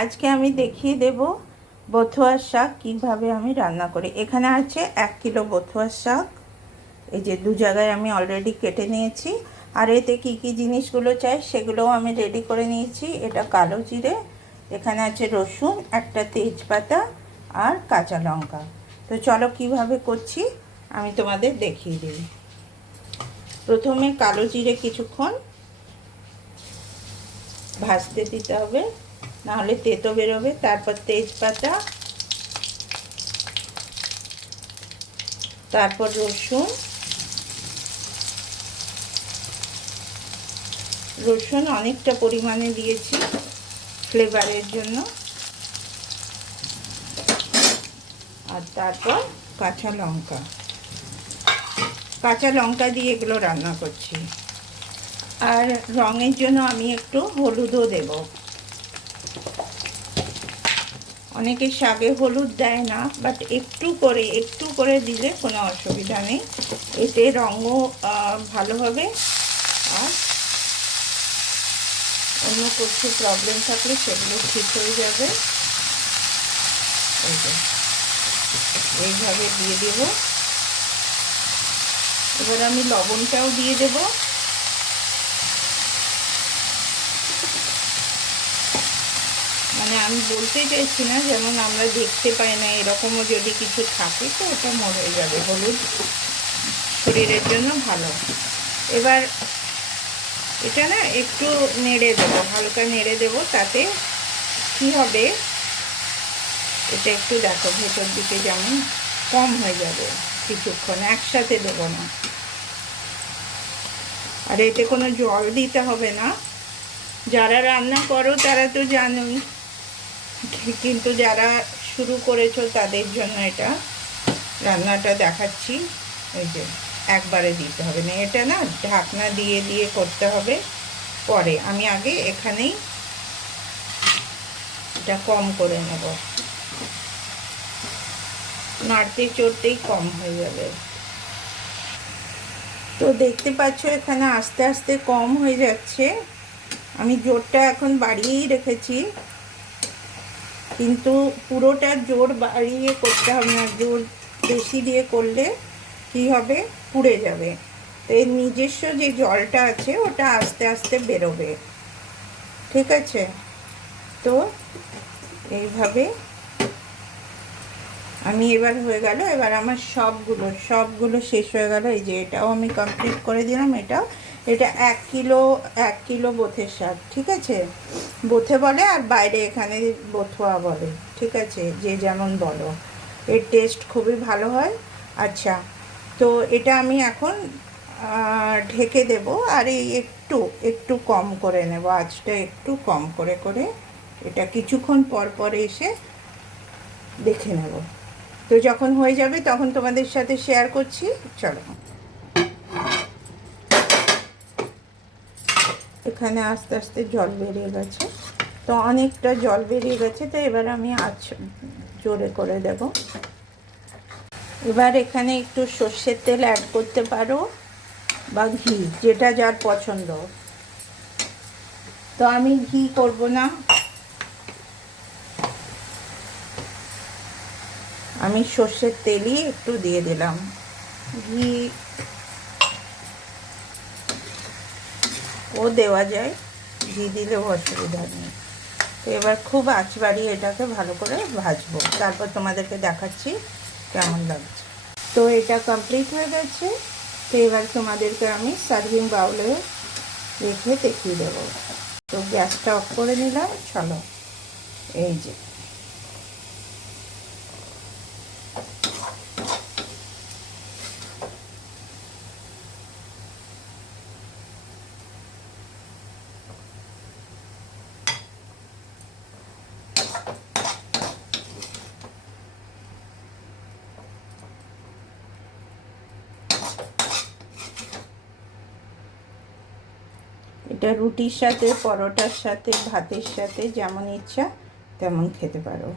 আজকে আমি দেখিয়ে দেব বথুয়ার শাক কীভাবে আমি রান্না করি। এখানে আছে 1 কিলো বথুয়ার শাক। এই যে দু জায়গায় আমি অলরেডি কেটে নিয়েছি। আর এতে কী কী জিনিসগুলো চাই সেগুলোও আমি রেডি করে নিয়েছি। এটা কালো জিরে, এখানে আছে রসুন, একটা তেজপাতা আর কাঁচা লঙ্কা। তো চলো কীভাবে করছি আমি তোমাদের দেখিয়ে দিই। প্রথমে কালো জিরে কিছুক্ষণ ভাজতে দিতে হবে, নাহলে তেতো বেরোবে। তারপর তেজপাতা, তারপর রসুন অনেকটা পরিমাণে দিয়েছি ফ্লেভারের জন্য। আর তারপর কাঁচা লঙ্কা দিয়ে এগুলো রান্না করছি। আর রঙের জন্য আমি একটু হলুদও দেব। অনেকে শাকে হলুদ দেয় না, বাট একটু করে দিলে কোনো অসুবিধা নেই। এতে রঙও ভালো হবে। আর অন্য কিছু প্রবলেম থাকলে সেগুলো ঠিক হয়ে যাবে। এইভাবে দিয়ে দেব। এবার আমি লবণটাও দিয়ে দেব। মানে আমি বলতে চাইছি না যেমন আমরা দেখতে পাই না, এরকমও যদি কিছু থাকে তো ওটা মরে যাবে। হলুদ শরীরের জন্য ভালো। এবার এটা না একটু নেড়ে দেবো, হালকা নেড়ে দেবো। তাতে কি হবে, এটা একটু দেখো ভেতর দিকে যেমন কম হয়ে যাবে কিছুক্ষণ, একসাথে দেবো না। আর এতে কোনো জল দিতে হবে না। যারা রান্না করো তারা তো জানোই, কিন্তু যারা শুরু করেছো তাদের জন্য এটা রান্নাটা দেখাচ্ছি। এই যে একবারে দিতে হবে না, এটা না ঢাকনা দিয়ে দিয়ে করতে হবে পরে। আমি আগে এখানেই এটা কম করে নেব, নাড়তে চড়তেই কম হয়ে যাবে। তো দেখতে পাচ্ছ এখানে আস্তে আস্তে কম হয়ে যাচ্ছে। আমি জোরটা এখন বাড়িয়েই রেখেছি, কিন্তু পুরোটা জোর বাড়িয়ে করতে হবে না। জোর বেশি দিয়ে করলে কি হবে, পুড়ে যাবে। তো এর নিজস্ব যে জলটা আছে ওটা আস্তে আস্তে বেরোবে, ঠিক আছে? তো এইভাবে আমি এবার হয়ে গেল। এবার আমার সবগুলো শেষ হয়ে গেল। এই যে এটাও আমি কমপ্লিট করে দিলাম। এটা 1 কিলো বোথের শাক, ঠিক আছে? বোথে বলে, আর বাইরে এখানে বথুয়া বলে, ঠিক আছে? যে যেমন বলো, এর টেস্ট খুবই ভালো হয়। আচ্ছা, তো এটা আমি এখন ঢেকে দেব। আর এই একটু কম করে নেব, আঁচটা একটু কম করে করে এটা কিছুক্ষণ পর পর এসে দেখে নেব। তো যখন হয়ে যাবে তখন তোমাদের সাথে শেয়ার করছি। চলো, এখানে আস্তে আস্তে জল বেরিয়ে গেছে। তো অনেকটা জল বেরিয়ে গেছে। তো এবার আমি আঁচ জোরে করে দেব। এবার এখানে একটু সর্ষের তেল অ্যাড করতে পারো বা ঘি, যেটা যার পছন্দ। তো আমি ঘি করব না, আমি সর্ষের তেলই একটু দিয়ে দিলাম। ঘি ও দেওয়া যায়, ঘি দিলেও অসুবিধা নেই। তো এবার খুব আঁচ বাড়িয়ে এটাকে ভালো করে ভাজবো, তারপর তোমাদেরকে দেখাচ্ছি কেমন লাগছে। তো এটা কমপ্লিট হয়ে গেছে। তো এবার তোমাদেরকে আমি সার্ভিং বাউলে রেখে দেখিয়ে দেবো। তো গ্যাসটা অফ করে নিলাম। চলো, এই যে এটা রুটির সাথে, পরোটার সাথে, ভাতের সাথে যেমন ইচ্ছা তেমন খেতে পারো।